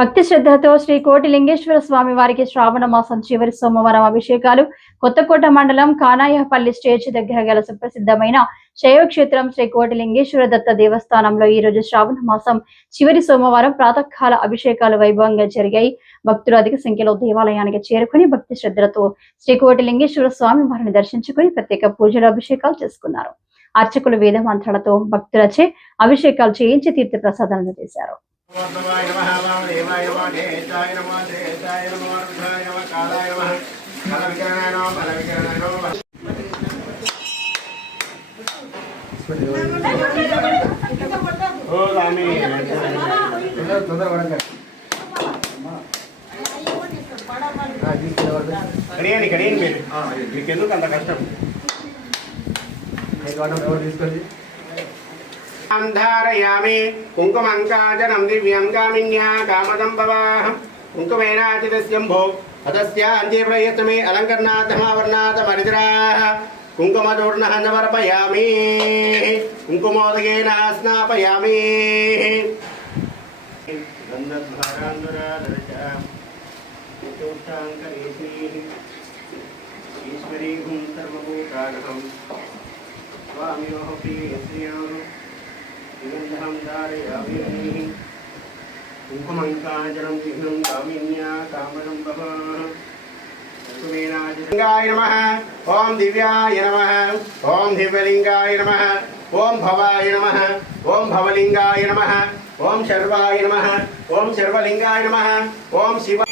భక్తి శ్రద్ధలతో శ్రీ కోటిలింగేశ్వర స్వామి వారికి శ్రావణ మాసం చివరి సోమవారం అభిషేకాలు కొత్తకోట మండలం కానాయపల్లి స్టేజ్ దగ్గర గల సుప్రసిద్ధమైన శైవక్షేత్రం శ్రీ కోటిలింగేశ్వర దత్త దేవస్థానంలో ఈ రోజు శ్రావణ మాసం చివరి సోమవారం ప్రాతకాల అభిషేకాలు వైభవంగా జరిగాయి. భక్తులు అధిక సంఖ్యలో దేవాలయానికి చేరుకుని భక్తి శ్రద్ధలతో శ్రీ కోటిలింగేశ్వర స్వామి వారిని దర్శించుకుని ప్రత్యేక పూజలు అభిషేకాలు చేసుకున్నారు. అర్చకులు వేద మంత్రాలతో భక్తులచే అభిషేకాలు చేయించి తీర్థ ప్రసాదాలను చేశారు. धारयामि कुङ्कुमङ्काजनं दिव्यं कामिन्या कामदं भवाः कुङ्कुमेनाचितस्यम्भो हतस्यान्ते प्रयत्नमे अलङ्करणार्थमावर्णार्थमरिद्राः कुङ्कुमचूर्णः समर्पयामि कुङ्कुमोदकेन स्नापयामि ईश्वरी गुं सर्वभूतानां स्वामिनोः प्रियस्त्रियोः निगन्धं धारयामि कुङ्कुमङ्काजनं दिव्यं कामिन्या कामदं भवाः लिंगाय नमः ओम दिव्याय नमः ओम दिव्यलिंगाय नमः ओम भवाय नमः ओम भवलिंगाय नमः ओम शर्वाय नमः ओम शर्वलिंगाय नमः ओम शिव